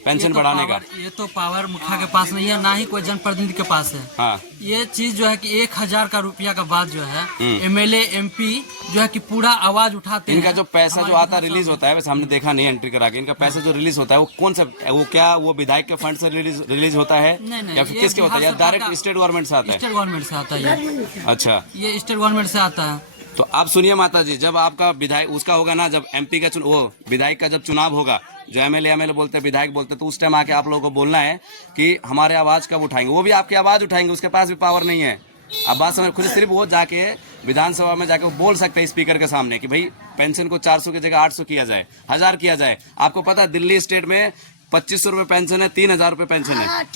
पेंशन बढ़ाने का? ये तो पावर मुखिया के पास नहीं है, ना ही कोई जनप्रतिनिधि के पास है। हाँ। ये चीज जो है कि 1000 का रुपया का बाद जो है MLA MP जो है कि पूरा आवाज उठाते हैं। इनका जो पैसा जो आता रिलीज होता है, वैसे हमने देखा नहीं एंट्री करा के, इनका पैसा जो रिलीज होता है वो कौन सा, वो क्या वो विधायक के फंड से रिलीज होता है नहीं, या फिर किसके होता है, या डायरेक्ट स्टेट गवर्नमेंट से आता है? स्टेट गवर्नमेंट से आता है। अच्छा, ये स्टेट गवर्नमेंट से आता है। तो आप सुनिए माता जी, जब आपका विधायक उसका होगा ना, जब MP का वो विधायक का जब चुनाव होगा, जो MLA बोलते हैं, विधायक बोलते हैं, तो उस टाइम आके आप लोगों को बोलना है कि हमारे आवाज कब उठाएंगे। वो भी आपकी आवाज उठाएंगे, उसके पास भी पावर नहीं है। अब बात समझ, खुद सिर्फ वो जाके विधानसभा में जाके वो बोल सकते हैं स्पीकर के सामने कि भाई पेंशन को 400 की जगह 800 किया जाए, 1000 किया जाए। आपको पता है दिल्ली स्टेट में 2500 रुपये पेंशन है, 3000 रुपये पेंशन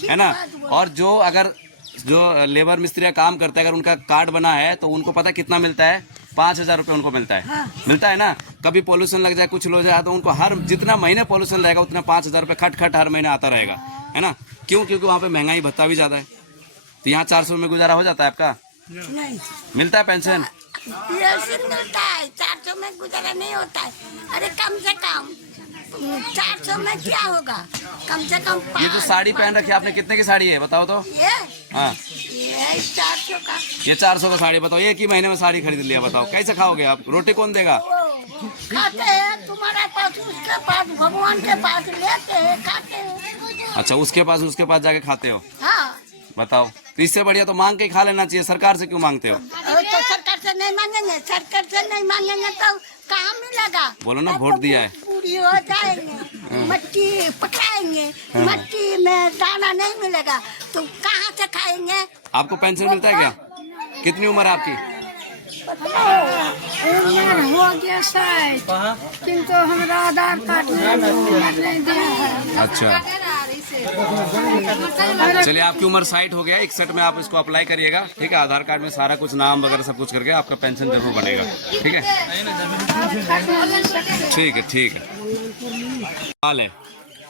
है ना। और जो अगर जो लेबर मिस्त्री काम करते हैं, अगर उनका कार्ड बना है तो उनको पता कितना मिलता है, 5000 रुपये उनको मिलता है। मिलता है ना। कभी पॉल्यूशन लग जाए, कुछ हो जाए, तो उनको हर जितना महीने पॉल्यूशन रहेगा उतना 5000 रुपये खट हर महीने आता रहेगा, है ना। क्यों? क्योंकि वहाँ पे महंगाई भत्ता भी ज़्यादा है। तो यहाँ 400 में गुजारा हो जाता है आपका? नहीं मिलता है पेंशन? मिलता है, 400 में गुजारा नहीं होता है। अरे कम से कम 400 में क्या होगा, कम से कम। ये जो साड़ी पहन रखी है आपने, कितने की साड़ी है बताओ तो? हाँ, ये 400 का। ये 400 का साड़ी। बताओ एक ही महीने में साड़ी खरीद लिया, बताओ कैसे खाओगे आप? रोटी कौन देगा? खाते हैं तुम्हारे पास, उसके पास, भगवान के पास लेते हैं, खाते हैं। अच्छा, उसके पास जाके खाते हो? हाँ। बताओ, तो इससे बढ़िया तो मांग के ही खा लेना चाहिए। सरकार से क्यों मांगते हो? तो सरकार से नहीं मांगेंगे, सरकार से नहीं मांगेंगे तो कहाँ मिलेगा? बोलो ना, वोट दिया है। पूरी हो जाएंगे, मट्टी पकाएंगे, मट्टी में दाना नहीं मिलेगा तो कहाँ से खाएंगे? आपको पेंशन मिलता है क्या? कितनी उम्र है आपकी? हो गया शायद, किंतु हमारा आधार कार्ड नहीं दिया है। अच्छा, चलिए आपकी उम्र 60 हो गया, 61 में आप इसको अप्लाई करिएगा। ठीक है, आधार कार्ड में सारा कुछ नाम वगैरह सब कुछ करके आपका पेंशन जरूर बनेगा। ठीक है, ठीक है। हाल है।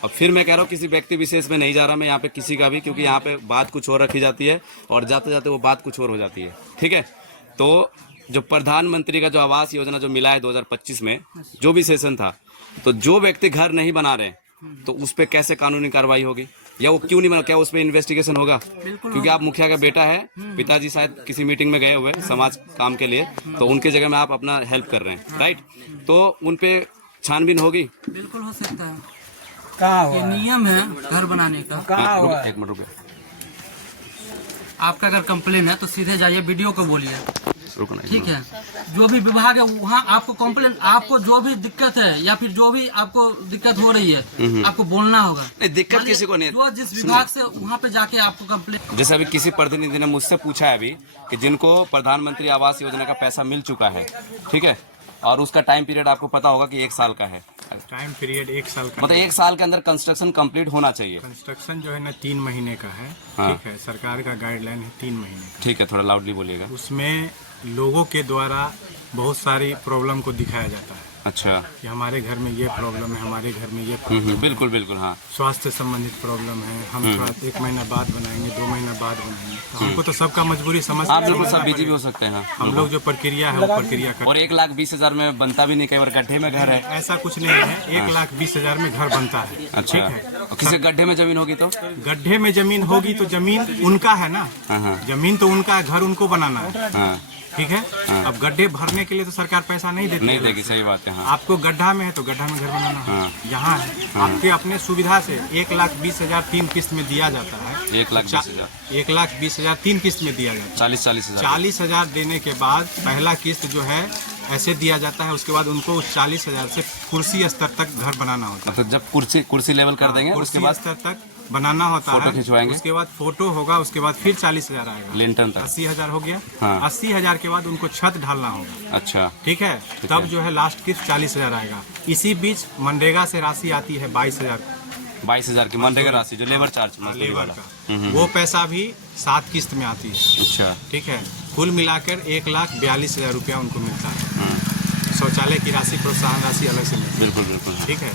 अब फिर मैं कह रहा हूँ किसी व्यक्ति विशेष में नहीं जा रहा मैं यहाँ पे किसी का भी, क्योंकि यहाँ पे बात कुछ और रखी जाती है और जाते जाते वो बात कुछ और हो जाती है। ठीक है, तो जो प्रधानमंत्री का जो आवास योजना जो मिला है 2025 में, जो भी सेशन था, तो जो व्यक्ति घर नहीं बना रहे तो उस पर कैसे कानूनी कार्रवाई होगी, या वो क्यों नहीं बना, क्या उस पर इन्वेस्टिगेशन होगा? क्योंकि आप मुखिया का बेटा है, पिताजी शायद किसी मीटिंग में गए हुए समाज काम के लिए, तो उनके जगह में आप अपना हेल्प कर रहे हैं, राइट? तो उन पे छानबीन होगी? बिल्कुल हो सकता है। कहाँ ये नियम है घर बनाने का। एक मिनट रुके। आपका अगर कंप्लेन है तो सीधे जाइए, वीडियो को बोलिए, रुको ना, ठीक है, जो भी विभाग है वहाँ आपको कंप्लेन, आपको जो भी दिक्कत है या फिर जो भी आपको दिक्कत हो रही है आपको बोलना होगा। नहीं, दिक्कत किसी को नहीं, जो जिस विभाग से वहाँ पे जाके आपको कंप्लेन। जैसे अभी किसी प्रतिनिधि ने मुझसे पूछा है अभी कि जिनको प्रधानमंत्री आवास योजना का पैसा मिल चुका है, ठीक है, और उसका टाइम पीरियड आपको पता होगा कि 1 साल का है, टाइम पीरियड 1 साल का, मतलब 1 साल के अंदर कंस्ट्रक्शन कंप्लीट होना चाहिए। कंस्ट्रक्शन जो है ना 3 महीने का है। हाँ। ठीक है, सरकार का गाइडलाइन है 3 महीने का। ठीक है, थोड़ा लाउडली बोलिएगा। उसमें लोगों के द्वारा बहुत सारी प्रॉब्लम को दिखाया जाता है अच्छा, कि हमारे घर में ये प्रॉब्लम है, हमारे घर में ये प्रॉब्लम है, बिल्कुल बिल्कुल, हाँ, स्वास्थ्य संबंधित प्रॉब्लम है, हम थोड़ा 1 महीना बाद बनाएंगे, 2 महीना बाद बनाएंगे, तो हमको तो सबका मजबूरी समझ आप बिल्कुल सब बिजी भी हो सकते हैं। हम लोग जो प्रक्रिया है वो प्रक्रिया कर। और 1,20,000 में बनता भी नहीं, कई बार गड्ढे में घर है। ऐसा कुछ नहीं है, 1,20,000 में घर बनता है। अच्छा, ठीक है, और किसी गड्ढे में जमीन होगी तो गड्ढे में जमीन होगी तो जमीन उनका है ना, जमीन तो उनका है, घर उनको बनाना है। हाँ, ठीक है, अब गड्ढे भरने के लिए तो सरकार पैसा नहीं देती, नहीं देगी, सही बात है। हाँ, आपको गड्ढा में है तो गड्ढा में घर बनाना है। यहाँ है आपके अपने सुविधा से 1,20,000 3 किस्त में दिया जाता है। 1,20,000 1,20,000 3 किस्त में दिया जाता है। 40,000 40,000 देने के बाद पहला किस्त जो है ऐसे दिया जाता है, उसके बाद उनको उस 40,000 से कुर्सी स्तर तक घर बनाना होता है। मतलब जब कुर्सी लेवल कर देंगे उसके कुर्सी बाद स्तर तक बनाना होता फोटो है, खिंचवाएंगे, उसके बाद फोटो होगा, उसके बाद फिर 40,000 आएगा, लिंटन तक 80,000 हो गया। हाँ। 80,000 के बाद उनको छत ढालना होगा। अच्छा, ठीक है, तब जो है लास्ट किस्त 40,000 आएगा। इसी बीच मनरेगा से राशि आती है 22,000 की मनरेगा राशि, जो लेबर चार्ज मजदूरी लेबर वाला। का, वो पैसा भी 7 किस्त में आती है। अच्छा, ठीक है, कुल मिलाकर 1,42,000 रुपया उनको मिलता है। शौचालय की राशि, प्रोत्साहन राशि अलग से मिलती है। बिल्कुल बिल्कुल, ठीक है,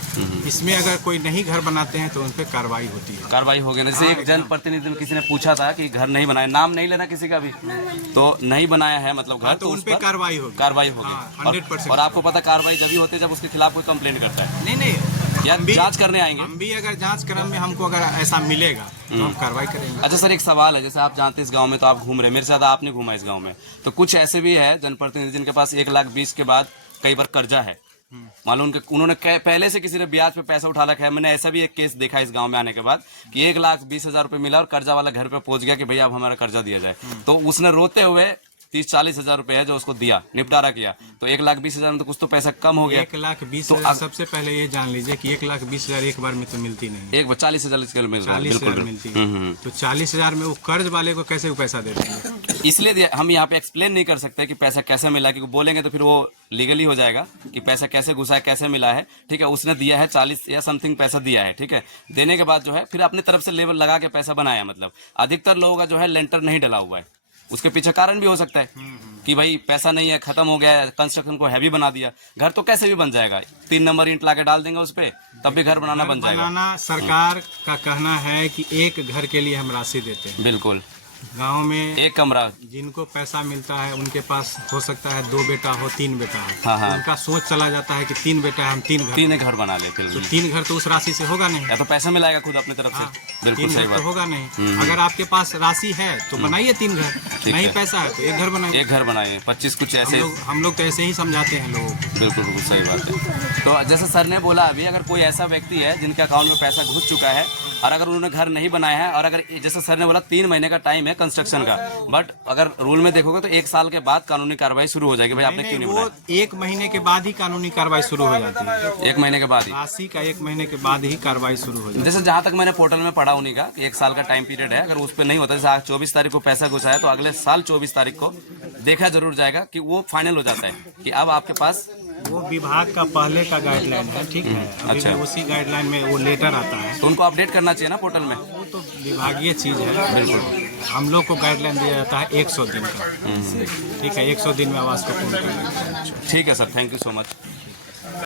इसमें अगर कोई नहीं घर बनाते हैं तो उन पर कार्रवाई होती है। कार्रवाई हो गई ना। जैसे एक जनप्रतिनिधि में किसी ने पूछा था कि घर नहीं बनाया, नाम नहीं लेना किसी का भी, तो नहीं बनाया है मतलब घर, तो उन उस पे कार्रवाई होगी। कार्रवाई होगी। हाँ, और 100%। और आपको पता कार्रवाई जब भी होती है जब उसके खिलाफ कोई कंप्लेंट करता है, नहीं या हम भी जांच करने आएंगे। हम भी अगर जांच क्रम में हमको अगर ऐसा मिलेगा तो हम कार्रवाई करेंगे। अच्छा सर, एक सवाल है, जैसे आप जानते हैं इस गांव में तो आप घूम रहे हैं, मेरे से ज्यादा आपने घूमा इस गांव में, तो कुछ ऐसे भी है जनप्रतिनिधि जिनके पास 1,20,000 के बाद कई बार कर्जा है, मालूम उन्होंने पहले से किसी ने ब्याज पे पैसा उठा रखा है। मैंने ऐसा भी एक केस देखा इस गांव में आने के बाद कि 1,20,000 रुपए मिला और कर्जा वाला घर पे पहुंच गया कि भैया अब हमारा कर्जा दिया जाए, तो उसने रोते हुए 30-40,000 रुपए है जो उसको दिया, निपटारा किया, तो 1,20,000 में तो कुछ तो पैसा कम हो गया। 1,20,000 सबसे पहले ये जान लीजिए कि 1,20,000 एक बार में तो मिलती नहीं, एक 40,000 मिल रहा है, 40,000 मिलती है। तो 40,000 में वो कर्ज वाले को कैसे वो पैसा दे देंगे? इसलिए हम यहाँ पे एक्सप्लेन नहीं कर सकते कि पैसा कैसे मिला, क्योंकि बोलेंगे तो फिर वो लीगली हो जाएगा कि पैसा कैसे घुसा है, कैसे मिला है। ठीक है, उसने दिया है 40 या समथिंग पैसा दिया है, ठीक है, देने के बाद जो है फिर अपनी तरफ से लेबर लगा के पैसा बनाया। मतलब अधिकतर लोगों का जो है लेंटर नहीं डला हुआ है, उसके पीछे कारण भी हो सकता है कि भाई पैसा नहीं है, खत्म हो गया है, कंस्ट्रक्शन को हैवी बना दिया। घर तो कैसे भी बन जाएगा, 3 नंबर ईंट लाके डाल देंगे उस पे, तब भी घर बनाना बन जाएगा। बनाना सरकार का कहना है कि एक घर के लिए हम राशि देते हैं। बिल्कुल, गांव में एक कमरा, जिनको पैसा मिलता है उनके पास हो सकता है 2 बेटा हो, 3 बेटा हो, हाँ, हाँ। उनका सोच चला जाता है कि 3 बेटा है, हम 3 घर बना ले, तो 3 घर तो उस राशि से होगा नहीं, या तो पैसा मिलाएगा खुद अपनी तरफ से। बिल्कुल 3 सही घर बात, तो होगा नहीं। अगर आपके पास राशि है तो बनाइए 3 घर, नहीं पैसा है तो 1 घर बनाइए। एक घर बनाइए, 25 कुछ ऐसे। हम लोग तो ऐसे ही समझाते हैं लोगों को। बिल्कुल बिल्कुल सही बात है। तो जैसे सर ने बोला अभी, अगर कोई ऐसा व्यक्ति है जिनके अकाउंट में पैसा घुस चुका है और अगर उन्होंने घर नहीं बनाया है, और अगर जैसे सर ने बोला 3 महीने का टाइम है कंस्ट्रक्शन का, बट अगर रूल में देखोगे तो 1 साल के बाद कानूनी कार्रवाई शुरू हो जाएगी। भाई आपने क्यों नहीं बनाया? 1 महीने के बाद ही कानूनी कार्रवाई शुरू हो जाती है। 1 महीने के बाद ही राशि का 1 महीने के बाद ही कार्रवाई शुरू हो जाती है। जैसे जहां तक मैंने पोर्टल में पढ़ा उन्हीं का 1 साल का टाइम पीरियड है, अगर उस पर नहीं होता, जैसे आज 24 तारीख को पैसा घुसा है तो अगले साल 24 तारीख को देखा जरूर जाएगा कि वो फाइनल हो जाता है कि अब आपके पास। वो विभाग का पहले का गाइडलाइन है, ठीक है, अभी अच्छा। भी उसी गाइडलाइन में वो लेटर आता है, तो उनको अपडेट करना चाहिए ना पोर्टल में। वो तो विभागीय चीज है। बिल्कुल, हम लोग को गाइडलाइन दिया जाता है 100 दिन का। ठीक है, 100 दिन में आवास को पूर्ण करना। ठीक है sir, thank you so much.